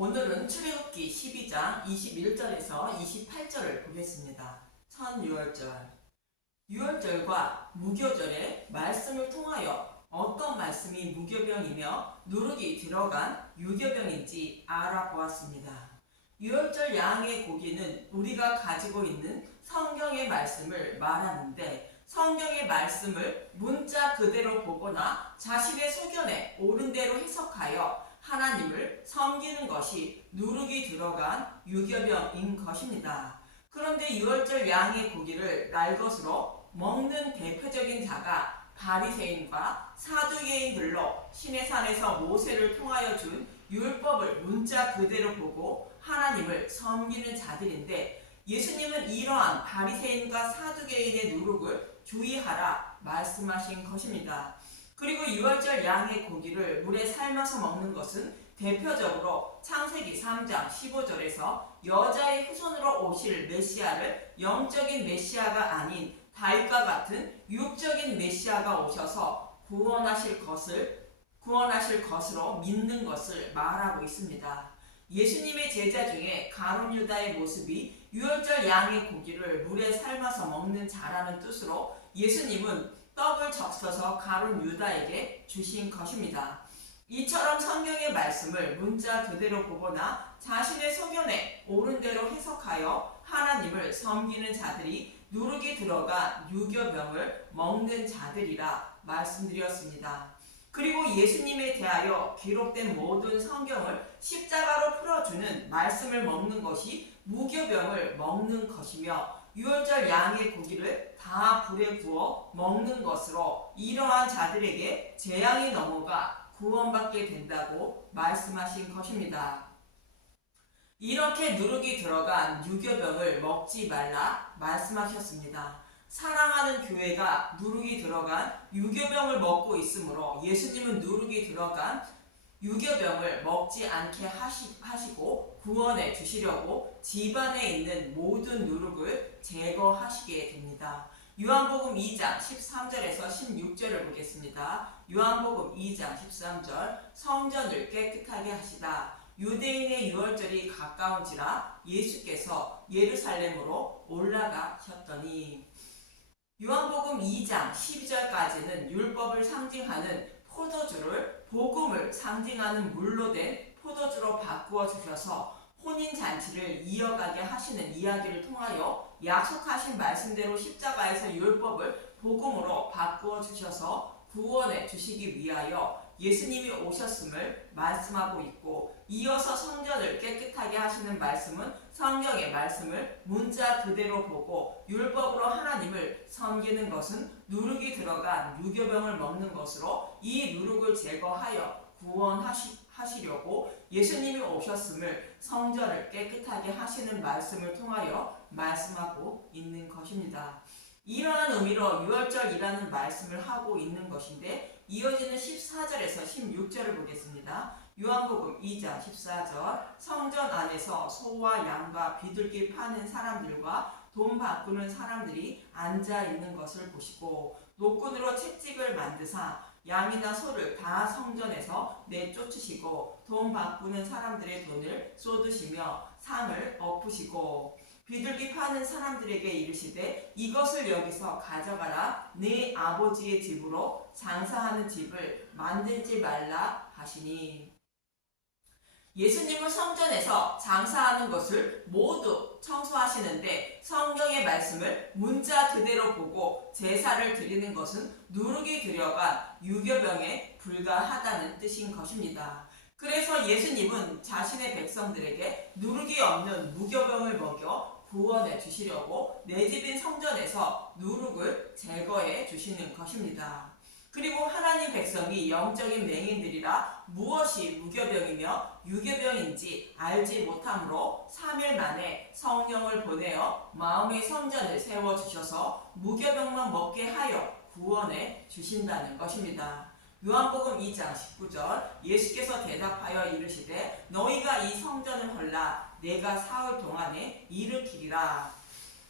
오늘은 출애굽기 12장 21절에서 28절을 보겠습니다. 첫 유월절. 유월절과 무교절의 말씀을 통하여 어떤 말씀이 무교병이며 누룩이 들어간 유교병인지 알아보았습니다. 유월절 양의 고기는 우리가 가지고 있는 성경의 말씀을 말하는데, 성경의 말씀을 문자 그대로 보거나 자신의 소견에 옳은 대로 해석하여 하나님을 섬기는 것이 누룩이 들어간 유교병인 것입니다. 그런데 유월절 양의 고기를 날 것으로 먹는 대표적인 자가 바리새인과 사두개인들로 시내산에서 모세를 통하여 준 율법을 문자 그대로 보고 하나님을 섬기는 자들인데, 예수님은 이러한 바리새인과 사두개인의 누룩을 주의하라 말씀하신 것입니다. 그리고 유월절 양의 고기를 물에 삶아서 먹는 것은 대표적으로 창세기 3장 15절에서 여자의 후손으로 오실 메시아를 영적인 메시아가 아닌 다윗과 같은 육적인 메시아가 오셔서 구원하실 것으로 믿는 것을 말하고 있습니다. 예수님의 제자 중에 가룟 유다의 모습이 유월절 양의 고기를 물에 삶아서 먹는 자라는 뜻으로 예수님은 떡을 적셔서 가룟 유다에게 주신 것입니다. 이처럼 성경의 말씀을 문자 그대로 보거나 자신의 소견에 옳은 대로 해석하여 하나님을 섬기는 자들이 누룩이 들어간 유교병을 먹는 자들이라 말씀드렸습니다. 그리고 예수님에 대하여 기록된 모든 성경을 십자가로 풀어주는 말씀을 먹는 것이 무교병을 먹는 것이며, 유월절 양의 고기를 다 불에 구워 먹는 것으로 이러한 자들에게 재앙이 넘어가 구원받게 된다고 말씀하신 것입니다. 이렇게 누룩이 들어간 유교병을 먹지 말라 말씀하셨습니다. 사랑하는 교회가 누룩이 들어간 유교병을 먹고 있으므로 예수님은 누룩이 들어간 유교병을 먹지 않게 하시고 구원해 주시려고 집안에 있는 모든 누룩을 제거하시게 됩니다. 요한복음 2장 13절에서 16절을 보겠습니다. 요한복음 2장 13절. 성전을 깨끗하게 하시다. 유대인의 유월절이 가까운지라 예수께서 예루살렘으로 올라가셨더니. 요한복음 2장 12절까지는 율법을 상징하는 포도주를 복음을 상징하는 물로 된 포도주로 바꾸어 주셔서 혼인잔치를 이어가게 하시는 이야기를 통하여 약속하신 말씀대로 십자가에서 율법을 복음으로 바꾸어 주셔서 구원해 주시기 위하여 예수님이 오셨음을 말씀하고 있고, 이어서 성전을 깨끗하게 하시는 말씀은 성경의 말씀을 문자 그대로 보고 율법으로 하나님을 섬기는 것은 누룩이 들어간 유교병을 먹는 것으로 이 누룩을 제거하여 구원하시려고 예수님이 오셨음을 성전을 깨끗하게 하시는 말씀을 통하여 말씀하고 있는 것입니다. 이러한 의미로 유월절이라는 말씀을 하고 있는 것인데, 이어지는 14절에서 16절을 보겠습니다. 요한복음 2장 14절. 성전 안에서 소와 양과 비둘기 파는 사람들과 돈 바꾸는 사람들이 앉아 있는 것을 보시고 노끈으로 채찍을 만드사 양이나 소를 다 성전에서 내쫓으시고 돈 바꾸는 사람들의 돈을 쏟으시며 상을 엎으시고 비둘기 파는 사람들에게 이르시되 이것을 여기서 가져가라. 네 아버지의 집으로 장사하는 집을 만들지 말라 하시니. 예수님은 성전에서 장사하는 것을 모두 청소하시는데, 성경의 말씀을 문자 그대로 보고 제사를 드리는 것은 누룩이 들어간 유교병에 불과하다는 뜻인 것입니다. 그래서 예수님은 자신의 백성들에게 누룩이 없는 무교병을 먹여 구원해 주시려고 내 집인 성전에서 누룩을 제거해 주시는 것입니다. 그리고 하나님 백성이 영적인 맹인들이라 무엇이 무교병이며 유교병인지 알지 못하므로 3일 만에 성령을 보내어 마음의 성전을 세워주셔서 무교병만 먹게 하여 구원해 주신다는 것입니다. 요한복음 2장 19절. 예수께서 대답하여 이르시되 너희가 이 성전을 헐라. 내가 사흘 동안에 일으키리라.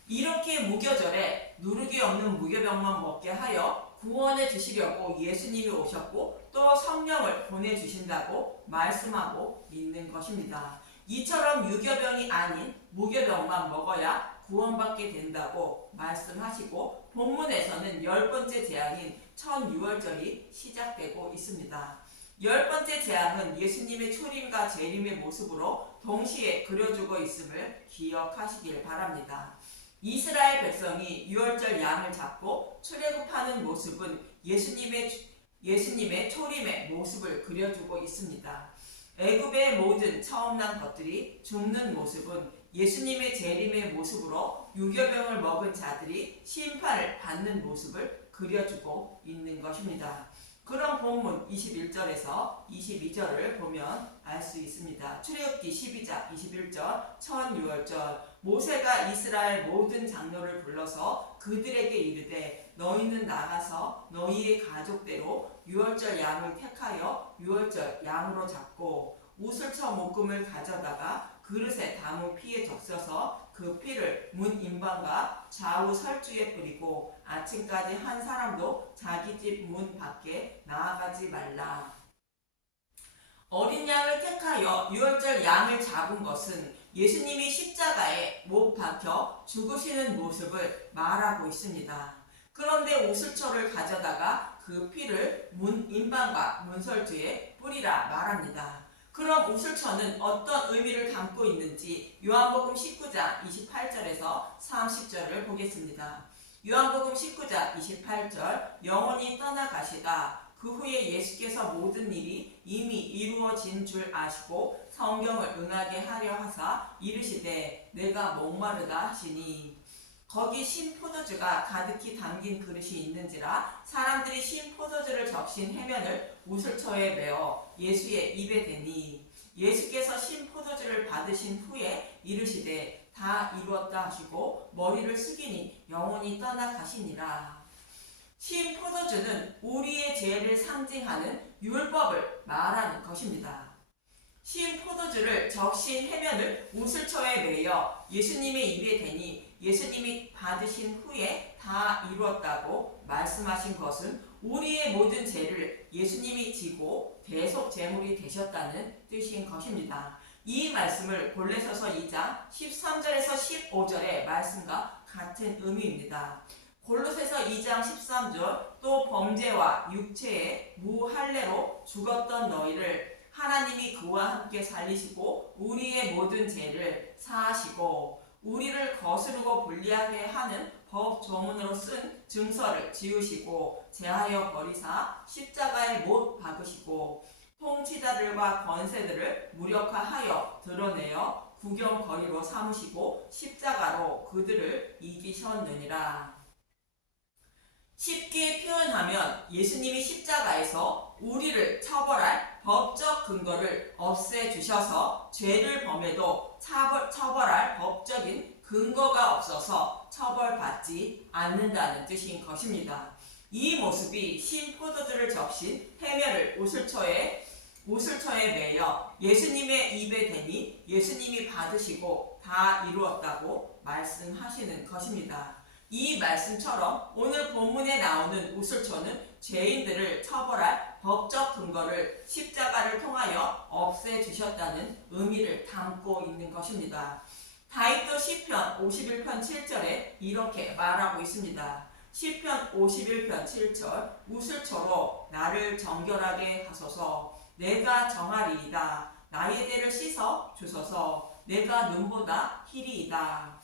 이렇게 무교절에 누룩이 없는 무교병만 먹게 하여 구원해 주시려고 예수님이 오셨고 또 성령을 보내주신다고 말씀하고 있는 것입니다. 이처럼 유교병이 아닌 무교병만 먹어야 구원받게 된다고 말씀하시고 본문에서는 10번째 재앙인 천유월절이 시작되고 있습니다. 10번째 재앙은 예수님의 초림과 재림의 모습으로 동시에 그려주고 있음을 기억하시길 바랍니다. 이스라엘 백성이 유월절 양을 잡고 출애굽하는 모습은 예수님의 초림의 모습을 그려주고 있습니다. 애굽의 모든 처음 난 것들이 죽는 모습은 예수님의 재림의 모습으로 유교병을 먹은 자들이 심판을 받는 모습을 그려주고 있는 것입니다. 그럼 본문 21절에서 22절을 보면 알 수 있습니다. 출애굽기 12장 21절 천유월절 모세가 이스라엘 모든 장로를 불러서 그들에게 이르되 너희는 나가서 너희의 가족대로 유월절 양을 택하여 유월절 양으로 잡고 우슬처 묶음을 가져다가 그릇에 담은 피에 적셔서 그 피를 문 임방과 좌우 설주에 뿌리고 아침까지 한 사람도 자기 집 문 밖에 나아가지 말라. 어린 양을 택하여 유월절 양을 잡은 것은 예수님이 십자가에 못 박혀 죽으시는 모습을 말하고 있습니다. 그런데 우슬초를 가져다가 그 피를 문 임방과 문설주에 뿌리라 말합니다. 그럼 우슬초는 어떤 의미를 담고 있는지 요한복음 19장 28절에서 30절을 보겠습니다. 요한복음 19장 28절 영원히 떠나가시다. 그 후에 예수께서 모든 일이 이미 이루어진 줄 아시고 성경을 응하게 하려 하사 이르시되 내가 목마르다 하시니 거기 신 포도주가 가득히 담긴 그릇이 있는지라 사람들이 신 포도주를 적신 해면을 우슬초에 메어 예수의 입에 대니 예수께서 신 포도주를 받으신 후에 이르시되 다 이루었다 하시고 머리를 숙이니 영원히 떠나가시니라. 신 포도주는 우리의 죄를 상징하는 율법을 말하는 것입니다. 신 포도주를 적신 해면을 우슬초에 매여 예수님의 입에 대니 예수님이 받으신 후에 다 이루었다고 말씀하신 것은 우리의 모든 죄를 예수님이 지고 대속 제물이 되셨다는 뜻인 것입니다. 이 말씀을 골로새서 2장 13절에서 15절의 말씀과 같은 의미입니다. 골로새서 2장 13절 또 범죄와 육체의 무할례로 죽었던 너희를 하나님이 그와 함께 살리시고 우리의 모든 죄를 사하시고 우리를 거스르고 불리하게 하는 법 조문으로 쓴 증서를 지우시고 제하여 버리사 십자가에 못 박으시고 통치자들과 권세들을 무력화하여 드러내어 구경거리로 삼으시고 십자가로 그들을 이기셨느니라. 쉽게 표현하면 예수님이 십자가에서 우리를 처벌할 법적 근거를 없애주셔서 죄를 범해도 처벌할 법적인 근거가 없어서 처벌받지 않는다는 뜻인 것입니다. 이 모습이 신 포도주를 적신 해멸을 우슬초에 매여 예수님의 입에 대니 예수님이 받으시고 다 이루었다고 말씀하시는 것입니다. 이 말씀처럼 오늘 본문에 나오는 우슬초는 죄인들을 처벌할 법적 근거를 십자가를 통하여 없애주셨다는 의미를 담고 있는 것입니다. 다윗도 시편 51편 7절에 이렇게 말하고 있습니다. 시편 51편 7절 우슬초로 나를 정결하게 하소서 내가 정하리이다. 나의 죄를 씻어 주소서 내가 눈보다 희리이다.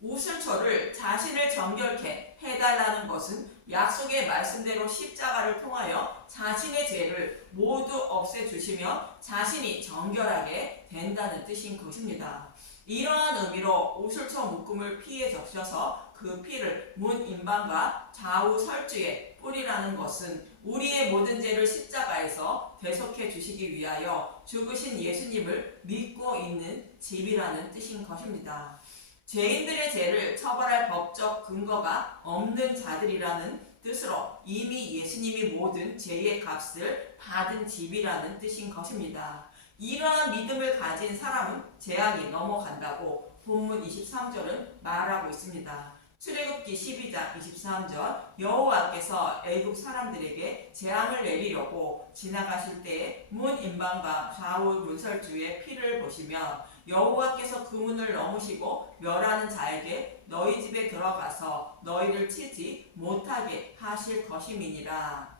우슬초를 자신을 정결케 해달라는 것은 약속의 말씀대로 십자가를 통하여 자신의 죄를 모두 없애주시며 자신이 정결하게 된다는 뜻인 것입니다. 이러한 의미로 우슬초 묶음을 피에 적셔서 그 피를 문 임방과 좌우 설주에 뿌리라는 것은 우리의 모든 죄를 십자가에서 대속해 주시기 위하여 죽으신 예수님을 믿고 있는 집이라는 뜻인 것입니다. 죄인들의 죄를 처벌할 법적 근거가 없는 자들이라는 뜻으로 이미 예수님이 모든 죄의 값을 받은 집이라는 뜻인 것입니다. 이러한 믿음을 가진 사람은 재앙이 넘어간다고 본문 23절은 말하고 있습니다. 출애굽기 12장 23절 여호와께서 애굽 사람들에게 재앙을 내리려고 지나가실 때에 문 임방과 좌우 문설주의 피를 보시며 여호와께서 그 문을 넘으시고 멸하는 자에게 너희 집에 들어가서 너희를 치지 못하게 하실 것임이니라.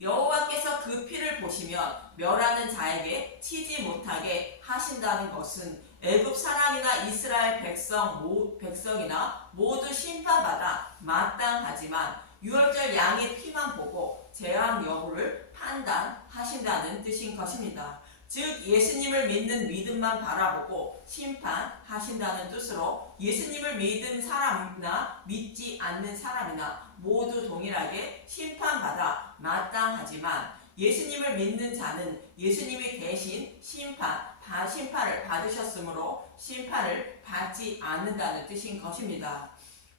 여호와께서 그 피를 보시면 멸하는 자에게 치지 못하게 하신다는 것은 애굽 사람이나 이스라엘 백성이나 모두 심판받아 마땅하지만 유월절 양의 피만 보고 재앙 여부를 판단하신다는 뜻인 것입니다. 즉 예수님을 믿는 믿음만 바라보고 심판하신다는 뜻으로 예수님을 믿은 사람이나 믿지 않는 사람이나 모두 동일하게 심판받아 마땅하지만 예수님을 믿는 자는 예수님이 대신 심판을 받으셨으므로 심판을 받지 않는다는 뜻인 것입니다.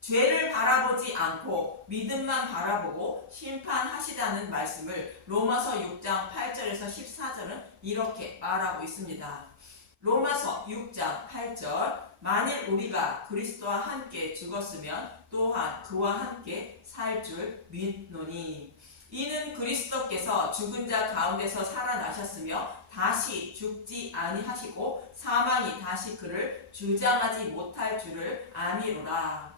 죄를 바라보지 않고 믿음만 바라보고 심판하시다는 말씀을 로마서 6장 8절에서 14절은 이렇게 말하고 있습니다. 로마서 6장 8절 만일 우리가 그리스도와 함께 죽었으면 또한 그와 함께 살 줄 믿노니 이는 그리스도께서 죽은 자 가운데서 살아나셨으며 다시 죽지 아니하시고 사망이 다시 그를 주장하지 못할 줄을 아미로라.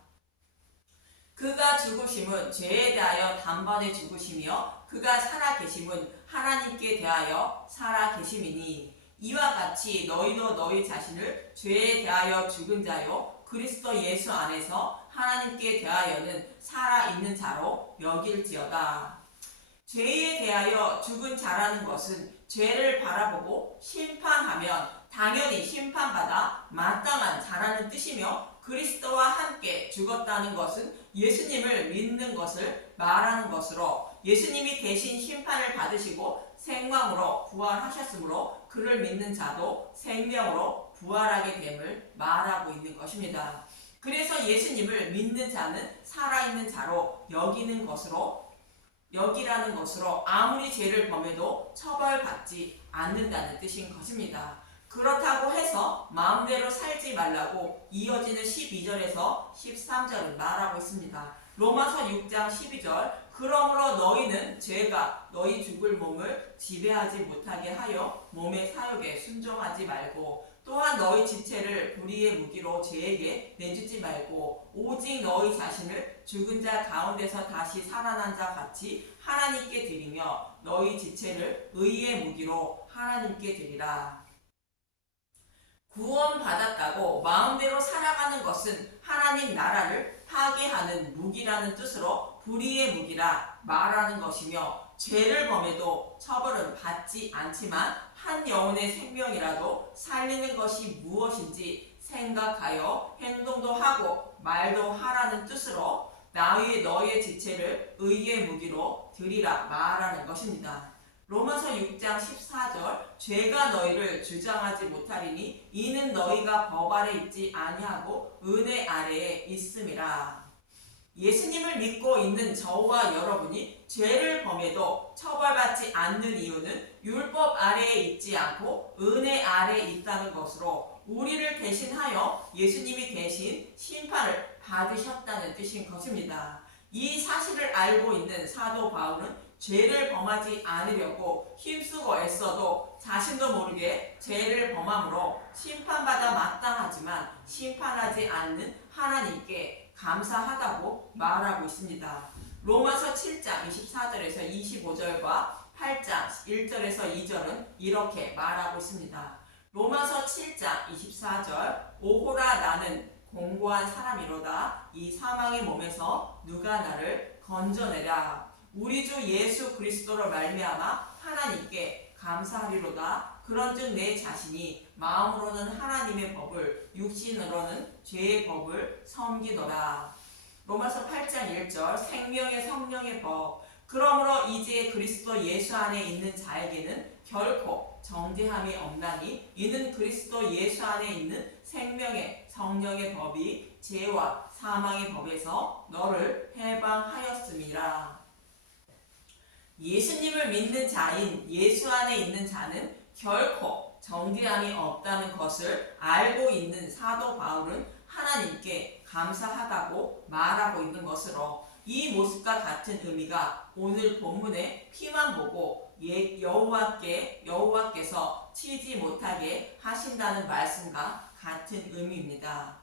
그가 죽으심은 죄에 대하여 단번에 죽으시며 그가 살아계심은 하나님께 대하여 살아계심이니 이와 같이 너희도 너희 자신을 죄에 대하여 죽은 자요 그리스도 예수 안에서 하나님께 대하여는 살아있는 자로 여길지어다. 죄에 대하여 죽은 자라는 것은 죄를 바라보고 심판하면 당연히 심판받아 마땅한 자라는 뜻이며 그리스도와 함께 죽었다는 것은 예수님을 믿는 것을 말하는 것으로 예수님이 대신 심판을 받으시고 생명으로 부활하셨으므로 그를 믿는 자도 생명으로 부활하게 됨을 말하고 있는 것입니다. 그래서 예수님을 믿는 자는 살아있는 자로 여기라는 것으로 아무리 죄를 범해도 처벌받지 않는다는 뜻인 것입니다. 그렇다고 해서 마음대로 살지 말라고 이어지는 12절에서 13절은 말하고 있습니다. 로마서 6장 12절 그러므로 너희는 죄가 너희 죽을 몸을 지배하지 못하게 하여 몸의 사욕에 순종하지 말고 또한 너희 지체를 불의의 무기로 죄에게 내주지 말고 오직 너희 자신을 죽은 자 가운데서 다시 살아난 자 같이 하나님께 드리며 너희 지체를 의의 무기로 하나님께 드리라. 구원받았다고 마음대로 살아가는 것은 하나님 나라를 파괴하는 무기라는 뜻으로 불의의 무기라 말하는 것이며 죄를 범해도 처벌은 받지 않지만 한 영혼의 생명이라도 살리는 것이 무엇인지 생각하여 행동도 하고 말도 하라는 뜻으로 너희의 지체를 의의 무기로 드리라 말하는 것입니다. 로마서 6장 14절 죄가 너희를 주장하지 못하리니 이는 너희가 법 아래 있지 아니하고 은혜 아래에 있음이라. 예수님을 믿고 있는 저와 여러분이 죄를 범해도 처벌받지 않는 이유는 율법 아래에 있지 않고 은혜 아래에 있다는 것으로 우리를 대신하여 예수님이 대신 심판을 받으셨다는 뜻인 것입니다. 이 사실을 알고 있는 사도 바울은 죄를 범하지 않으려고 힘쓰고 애써도 자신도 모르게 죄를 범함으로 심판받아 마땅하지만 심판하지 않는 하나님께 감사하다고 말하고 있습니다. 로마서 7장 24절에서 25절과 8장 1절에서 2절은 이렇게 말하고 있습니다. 로마서 7장 24절 오호라 나는 공고한 사람이로다 이 사망의 몸에서 누가 나를 건져내랴. 우리 주 예수 그리스도로 말미암아 하나님께 감사하리로다. 그런즉 내 자신이 마음으로는 하나님의 법을 육신으로는 죄의 법을 섬기노라. 로마서 8장 1절 생명의 성령의 법 그러므로 이제 그리스도 예수 안에 있는 자에게는 결코 정죄함이 없나니 이는 그리스도 예수 안에 있는 생명의 성령의 법이 죄와 사망의 법에서 너를 해방하였음이라. 예수님을 믿는 자인 예수 안에 있는 자는 결코 정죄함이 없다는 것을 알고 있는 사도 바울은 하나님께 감사하다고 말하고 있는 것으로 이 모습과 같은 의미가 오늘 본문의 피만 보고 여호와께서 치지 못하게 하신다는 말씀과 같은 의미입니다.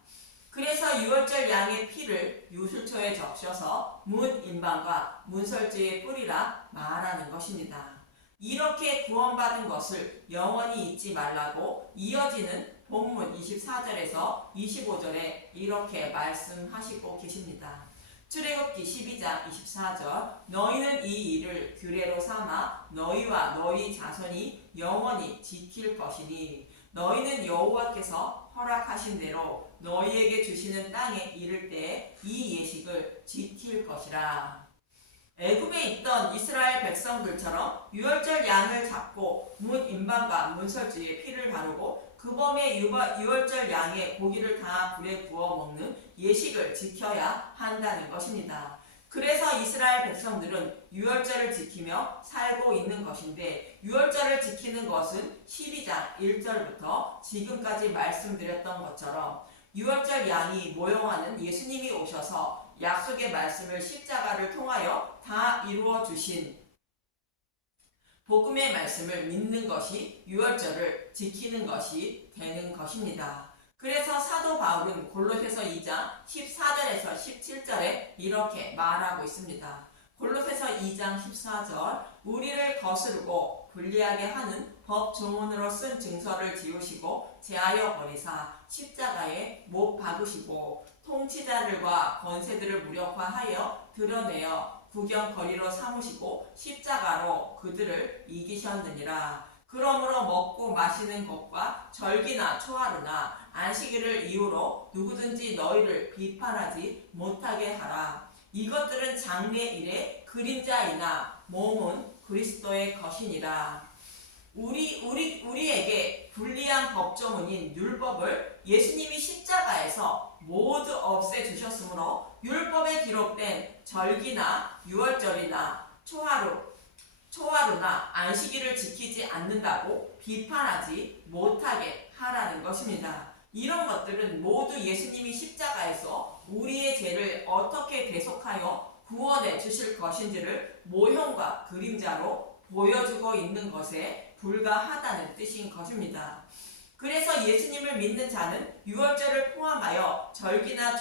그래서 유월절 양의 피를 유술초에 적셔서 문 인방과 문설주에 뿌리라 말하는 것입니다. 이렇게 구원받은 것을 영원히 잊지 말라고 이어지는 본문 24절에서 25절에 이렇게 말씀하시고 계십니다. 출애굽기 12장 24절 너희는 이 일을 규례로 삼아 너희와 너희 자손이 영원히 지킬 것이니 너희는 여호와께서 허락하신 대로 너희에게 주시는 땅에 이를 때에 이 예식을 지킬 것이라. 애굽에 있던 이스라엘 백성들처럼 유월절 양을 잡고 문 인방과 문설주에 피를 바르고 그 범에 유월절 양의 고기를 다 불에 구워 먹는 예식을 지켜야 한다는 것입니다. 그래서 이스라엘 백성들은 유월절을 지키며 살고 있는 것인데 유월절을 지키는 것은 12장 1절부터 지금까지 말씀드렸던 것처럼 유월절 양이 모형하는 예수님이 오셔서 약속의 말씀을 십자가를 통하여 다 이루어 주신 복음의 말씀을 믿는 것이 유월절을 지키는 것이 되는 것입니다. 그래서 사도 바울은 골로새서 2장 14절에서 17절에 이렇게 말하고 있습니다. 골로새서 2장 14절 우리를 거스르고 불리하게 하는 법 조문으로 쓴 증서를 지우시고 제하여 버리사 십자가에 못 박으시고 통치자들과 권세들을 무력화하여 드러내어 구경거리로 삼으시고 십자가로 그들을 이기셨느니라. 그러므로 먹고 마시는 것과 절기나 초하루나 안식일을 이유로 누구든지 너희를 비판하지 못하게 하라. 이것들은 장래일의 그림자이나 몸은 그리스도의 것이니라. 우리에게 불리한 법조문인 율법을 예수님이 십자가에서 모두 없애주셨으므로 율법에 기록된 절기나 유월절이나 초하루나 안식일을 지키지 않는다고 비판하지 못하게 하라는 것입니다. 이런 것들은 모두 예수님이 십자가에서 우리의 죄를 어떻게 대속하여 구원해 주실 것인지를 모형과 그림자로 보여주고 있는 것에 불과하다는 뜻인 것입니다. 그래서 예수님을 믿는 자는 유월절을 포함하여 절기나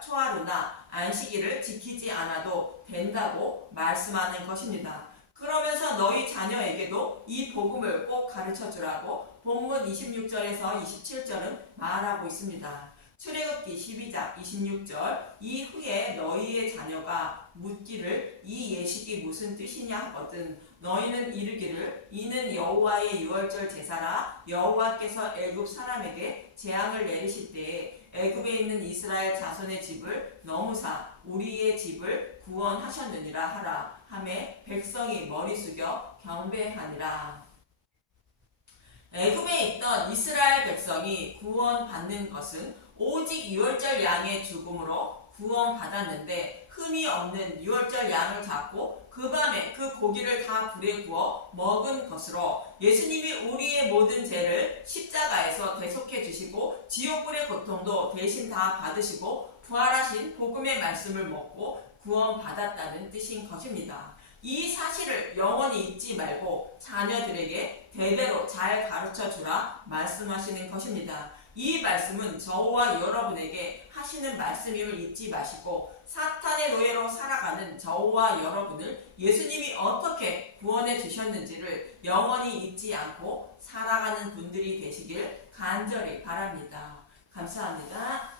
초하루나 안식일을 지키지 않아도 된다고 말씀하는 것입니다. 그러면서 너희 자녀에게도 이 복음을 꼭 가르쳐 주라고 본문 26절에서 27절은 말하고 있습니다. 출애굽기 12장 26절 이후에 너희의 자녀가 묻기를 이 예식이 무슨 뜻이냐 하거든 너희는 이르기를 이는 여호와의 유월절 제사라 여호와께서 애굽 사람에게 재앙을 내리실 때에 애굽에 있는 이스라엘 자손의 집을 넘으사 우리의 집을 구원하셨느니라 하라 하매 백성이 머리 숙여 경배하니라. 애굽에 있던 이스라엘 백성이 구원받는 것은 오직 유월절 양의 죽음으로 구원받았는데 흠이 없는 유월절 양을 잡고 그 밤에 그 고기를 다 불에 구워 먹은 것으로 예수님이 우리의 모든 죄를 십자가에서 대속해 주시고 지옥불의 고통도 대신 다 받으시고 부활하신 복음의 말씀을 먹고 구원받았다는 뜻인 것입니다. 이 사실을 영원히 잊지 말고 자녀들에게 대대로 잘 가르쳐 주라 말씀하시는 것입니다. 이 말씀은 저와 여러분에게 하시는 말씀임을 잊지 마시고 사탄의 노예로 살아가는 저와 여러분을 예수님이 어떻게 구원해 주셨는지를 영원히 잊지 않고 살아가는 분들이 되시길 간절히 바랍니다. 감사합니다.